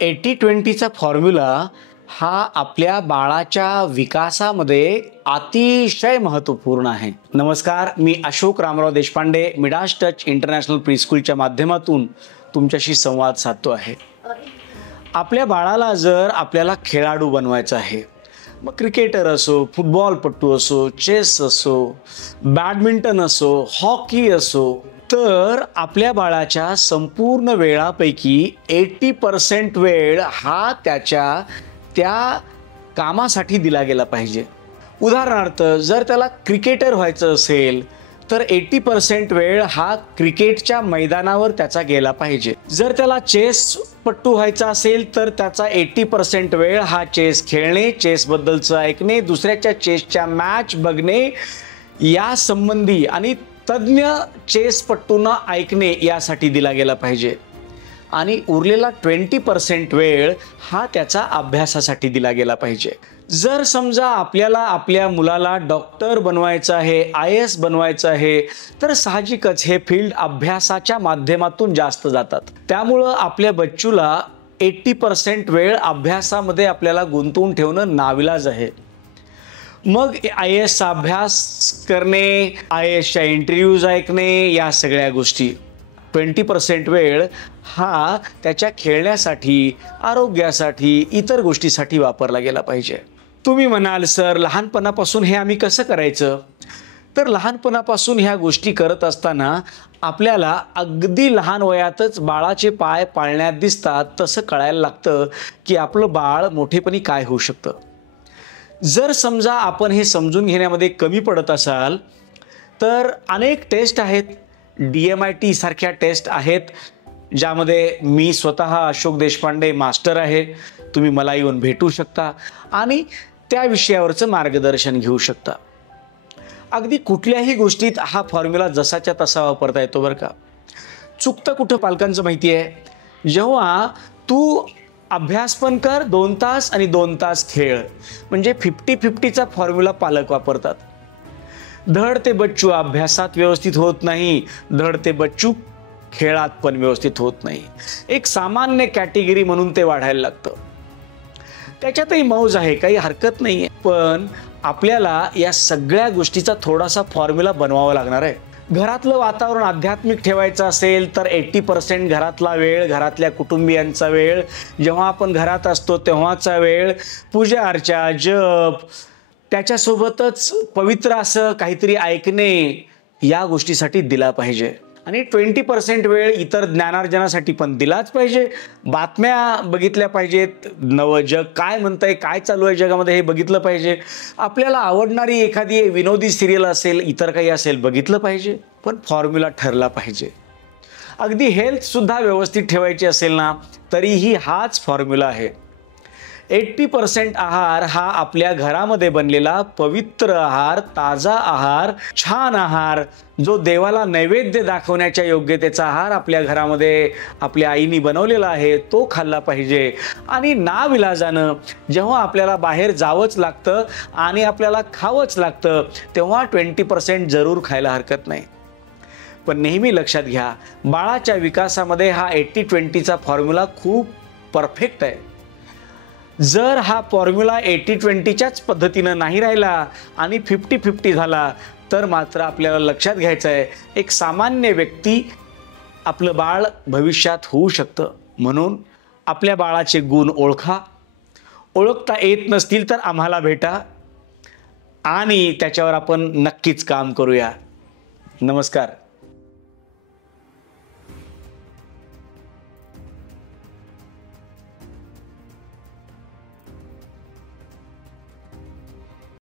80-20चा formula हा आपल्या बाळाच्या विकासामध्ये अतिशय महत्त्वपूर्ण आहे। नमस्कार, मी Ashok Ramrao Deshpande Midas Touch International प्रीस्कूलच्या माध्यमातून तुमच्याशी संवाद साधतो आहे। आपल्या बाळाला जर आपल्याला खेळाडू बनवायचं आहे, मग क्रिकेटर असो, फुटबॉलपटू असो, चेस असो, बॅडमिंटन असो, हॉकी असो, तर आपल्या बाळाच्या संपूर्ण वेळापैकी 80% वेळ हा त्याच्या त्या कामासाठी दिला गेला पाहिजे। उदाहरणार्थ, जर त्याला क्रिकेटर व्हायचं असेल तर 80% वेळ हा क्रिकेटच्या मैदानावर त्याचा गेला पाहिजे। जर त्याला चेसपटू व्हायचा असेल तर त्याचा 80% वेळ हा चेस खेळणे, चेसबद्दलचं ऐकणे, दुसऱ्याच्या चेसच्या मॅच बघणे या संबंधी आणि तज्ञ चेसपटूंना ऐकणे यासाठी दिला गेला पाहिजे। आणि उरलेला 20% वेळ हा त्याचा अभ्यासासाठी दिला गेला पाहिजे। जर समजा आपल्याला आपल्या मुलाला डॉक्टर बनवायचं आहे, IAS बनवायचं आहे, तर साहजिकच हे फील्ड अभ्यासाच्या माध्यमातून जास्त जातात। त्यामुळं आपल्या बच्चूला 80% वेळ अभ्यासामध्ये आपल्याला गुंतवून ठेवणं नाविलाज आहे। मग IASचा अभ्यास करणे, IASच्या इंटरव्ह्यूज ऐकणे या सगळ्या गोष्टी। 20% वेळ हा त्याच्या खेळण्यासाठी, आरोग्यासाठी, इतर गोष्टीसाठी वापरला गेला पाहिजे। तुम्ही म्हणाल, सर लहानपणापासून हे आम्ही कसं करायचं? तर लहानपणापासून ह्या गोष्टी करत असताना आपल्याला अगदी लहान वयातच बाळाचे पाय पाळण्यात दिसतात तसं कळायला लागतं की आपलं बाळ मोठेपणी काय होऊ शकतं। जर समजा आपण हे समजून घेण्यामध्ये कमी पडत असाल तर अनेक टेस्ट आहेत, DMIT सारख्या टेस्ट आहेत, ज्यामध्ये मी स्वतः अशोक देशपांडे मास्टर आहे। तुम्ही मला येऊन भेटू शकता आणि त्या विषयावरचं मार्गदर्शन घेऊ शकता। अगदी कुठल्याही गोष्टीत हा फॉर्म्युला जसाच्या तसा वापरता येतो बरं का। चुकतं कुठं पालकांचं माहिती आहे, जेव्हा तू अभ्यास पण कर 2 तास आणि 2 तास खेळ, म्हणजे 50-50चा फॉर्म्युला पालक वापरतात। धड ते बच्चू अभ्यासात व्यवस्थित होत नाही, धड ते बच्चू खेळात पण व्यवस्थित होत नाही। एक सामान्य कॅटेगरी म्हणून ते वाढायला लागतं। त्याच्यातही मौज आहे, काही हरकत नाही आहे, पण आपल्याला या सगळ्या गोष्टीचा थोडासा फॉर्म्युला बनवावा लागणार आहे। घरातलं वातावरण आध्यात्मिक ठेवायचं असेल तर 80% घरातला वेळ, घरातल्या कुटुंबियांचा वेळ, जेव्हा आपण घरात असतो तेव्हाचा वेळ, पूजा अर्चा, जप, त्याच्यासोबतच पवित्र असं काहीतरी ऐकणे या गोष्टीसाठी दिला पाहिजे। आणि 20% वेळ इतर ज्ञानार्जनासाठी पण दिलाच पाहिजे। बातम्या बघितल्या पाहिजेत, नवं जग काय म्हणतंय, काय चालू आहे जगामध्ये हे बघितलं पाहिजे। आपल्याला आवडणारी एखादी विनोदी सिरियल असेल, इतर काही असेल, बघितलं पाहिजे, पण फॉर्म्युला ठरला पाहिजे। अगदी हेल्थ सुद्धा व्यवस्थित ठेवायची असेल ना तरीही हाच फॉर्म्युला आहे। 80% आहार हा आपल्या घरामध्ये बनलेला पवित्र आहार, ताजा आहार, छान आहार, जो देवाला नैवेद्य दाखवण्याच्या योग्यतेचा आहार आपल्या घरामध्ये आपल्या आईने बनवलेला आहे तो खाल्ला पाहिजे। आणि नाविलाजानं जेव्हा आपल्याला बाहेर जावंच लागतं आणि आपल्याला खावंच लागतं तेव्हा 20% जरूर खायला हरकत नाही। पण नेहमी लक्षात घ्या, बाळाच्या विकासामध्ये हा 80-20चा फॉर्म्युला खूप परफेक्ट आहे। जर हा फॉर्म्युला 80-20च्याच पद्धतीनं नाही राहिला आणि 50-50 झाला तर मात्र आपल्याला लक्षात घ्यायचं आहे, एक सामान्य व्यक्ती आपलं बाळ भविष्यात होऊ शकतं। म्हणून आपल्या बाळाचे गुण ओळखा, ओळखता येत नसतील तर आम्हाला भेटा आणि त्याच्यावर आपण नक्कीच काम करूया। नमस्कार।